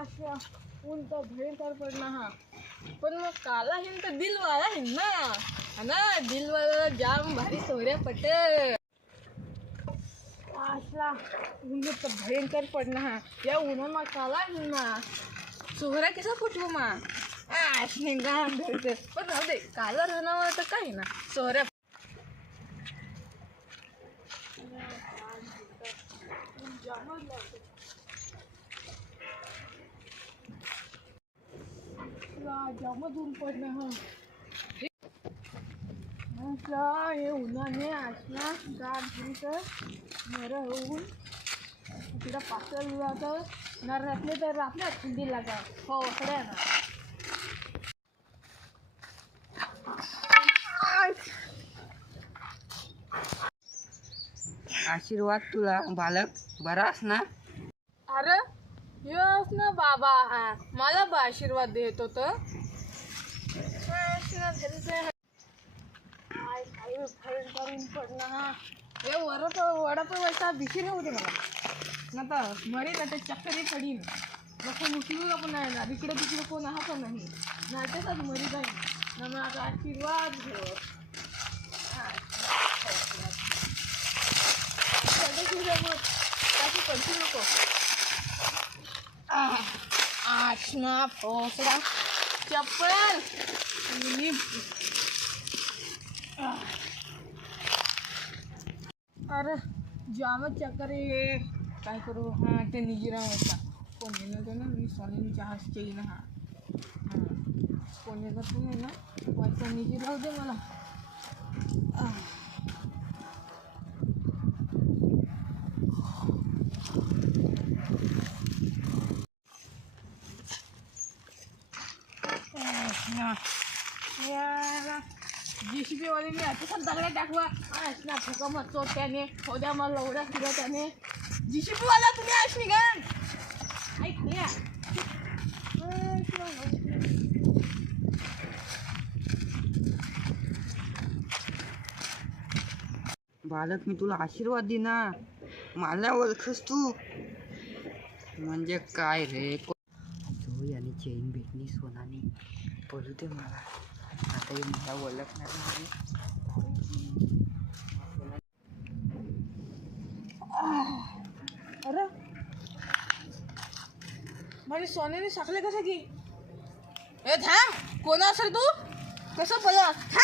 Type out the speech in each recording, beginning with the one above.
अशा ऊन तर भयंकर पडला हा. पण मग काला हिन तर दिलवाला हिन ना दिलवाला जाम भारी सोहऱ्या पट. असला ऊन तर भयंकर पडला हा. या उन्हामा काला हिन ना सोहऱ्या कसा फुटवू मा असणे गाण धरते. पण राहू दे काला राहणार तर काही ना सोहऱ्या जामच ऊन पडलं हा. म्हटलं हे उन्हाने असला गाठ घ्यायचं बरं होऊन तिला पातळ जातं ना राखले तर आपल्या थंडी लागत हो खड्या ना. आशीर्वाद तुला बालक बरास ना. अरे यस ना बाबा हा मला बा आशीर्वाद देत होत. करून पडलं हा. हे वडापाव व्हायचा भीती नव्हते मला ना तर मरी ना ते चक्करी पडीन नको उचलू पण नाही ना इकडे तिकडे कोण हा पण नाही ना त्याचाच मरी जाईल ना माझा आशीर्वाद घेऊ. पडू नको आसना फोसडा चप्पल. अरे जामच चक्कर आहे काय करू. हां ते निजिरा व्हायचा कोण येणं ते ना मी सोन्यानी चहाची येईन हा कोण येणं तू नाही ना व्हायचा निजिरा होते मला. JCB वाल्याने आता दगड्या टाकवा ना फुका मग त्याने होद्या मला एवढ्या फिरत त्याने JCB वाला तुम्ही असली का ऐक या बालक मी तुला आशीर्वाद देना मला ओळखस तू म्हणजे काय रे. जो याने चेन भेटणी सोनाने बोलू दे मला आता हे मला ओळखणार नाही. अरे माझे सोन्याने साखले कसं की ए थांब कोण असेल तू कसं पळत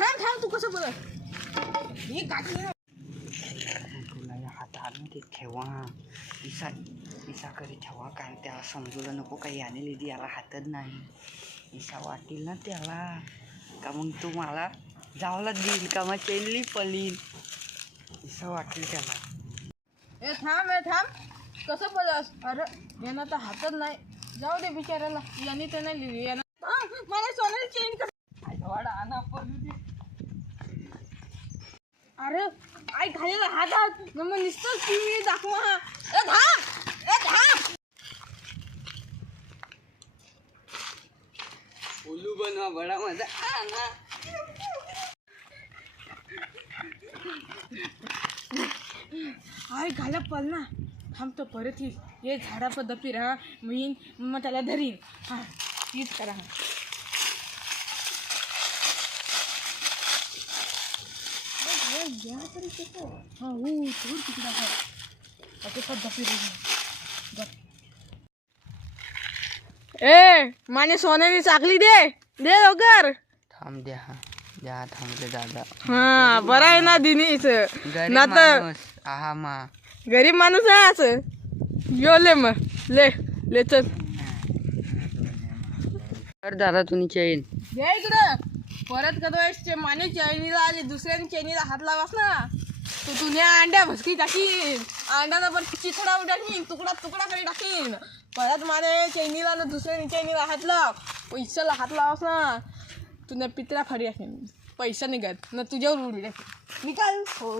थांब तू कसं पळत मी काढली तुला या हातामध्ये ठेवा इसा करी ठेवा काय त्याला समजूला नको काही याने लिहिली याला हातच नाही. इसा वाटेल ना त्याला का मग तू मला जावला देईल का मग चेनली पळील इसा वाटेल त्याला. ए थांब कसं पळस. अरे यानं तर हातच नाही जाऊ दे बिचारायला याने तर नाही लिहिली यानं मला सोन्याची चेन कसं आणा पडू दे. अरे आई घालेला हातात मग नुसतंच टी व्ही दाखवा. उल्लू बनवा बडा मजा आना. आई घाला पल ना थांबतो परत येईल ये झाडा पद्धती राहा मग त्याला धरीन हा तीच करा. ए माने सोन्याने चाकली दे लवकर. थांब द्या थांबले दादा. हा बरं आहे ना दिनीच ना तर आहा मा गरीब माणूस आहे असं यो ले मग ले चल दादा तुम्ही चेन घ्या इकडं परत कधी माने चैनीला आली दुसऱ्याने चैनीला हात लावास ना तू तुझ्या अंड्या भसकी टाकीन अंड्याला पण चिथडा टाकीन तुकडा कडे टाकीन परत माने चैनीला ना दुसऱ्याने चैनीला हात लाव पैशाला हात लावास ना तुझ्या पित्रा फाडी टाकीन पैसा निघत ना तुझ्यावर उडी टाकीन निकाल हो